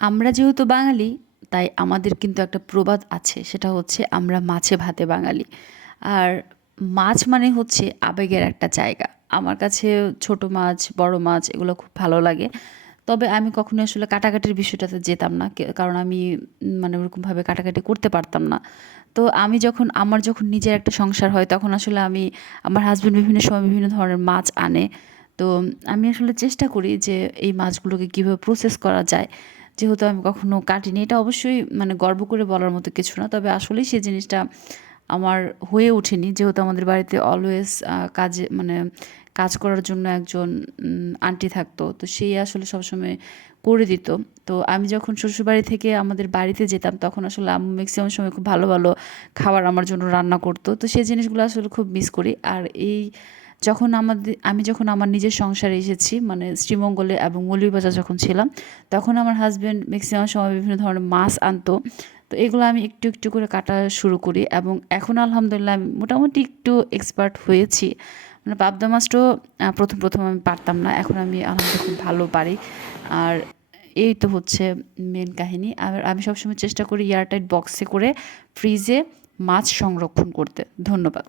আমরা যেহেতু বাঙালি, তাই আমাদের কিন্তু একটা প্রবাদ আছে, সেটা হচ্ছে আমরা মাছে ভাতে বাঙালি। আর মাছ মানে হচ্ছে আবেগের একটা জায়গা। আমার কাছে ছোট মাছ, বড় মাছ এগুলো খুব ভালো লাগে। তবে আমি কখনোই আসলে কাটাকাটির বিষয়টাতে যেতাম না। কারণ আমি মানে ওরকমভাবে কাটাকাটি করতে পারতাম না। তো আমি যখন আমার যখন নিজের একটা সংসার হয়, তখন আসলে আমার হাসব্যান্ড বিভিন্ন সময় বিভিন্ন ধরনের মাছ আনে। তো আমি আসলে চেষ্টা করি যে এই মাছগুলোকে কীভাবে প্রসেস করা যায়। যেহেতু আমি কখনো কাটিনি, এটা অবশ্যই মানে গর্ব করে বলার মতো কিছু না। তবে আসলেই সেই জিনিসটা আমার হয়ে ওঠেনি। যেহেতু আমাদের বাড়িতে অলওয়েজ কাজে মানে কাজ করার জন্য একজন আন্টি থাকতো। তো সেই আসলে সবসময় করে দিত। তো আমি যখন শ্বশুরবাড়ি থেকে আমাদের বাড়িতে যেতাম, তখন আসলে আম্মু মেক্সিমাম সময় খুব ভালো, ভালো খাবার আমার জন্য রান্না করতো। তো সেই জিনিসগুলো আসলে খুব মিস করি। আর আমি যখন আমার নিজের সংসারে এসেছি, মানে শ্রীমঙ্গলে এবং মৌলভীবাজার যখন ছিলাম, তখন আমার হাসব্যান্ড মেক্সিমাম সময় বিভিন্ন ধরনের মাছ আনতো। তো এগুলো আমি একটু, একটু করে কাটা শুরু করি এবং এখন আলহামদুলিল্লাহ আমি মোটামুটি একটু এক্সপার্ট হয়েছি। মানে পাবদা মাছটাও ১ম আমি পারতাম না। এখন আমি আলহামদুলিল্লাহ খুব ভালো পারি। আর এই তো হচ্ছে মেইন কাহিনী। আর আমি সবসময় চেষ্টা করি এয়ারটাইট বক্সে করে ফ্রিজে মাছ সংরক্ষণ করতে। ধন্যবাদ।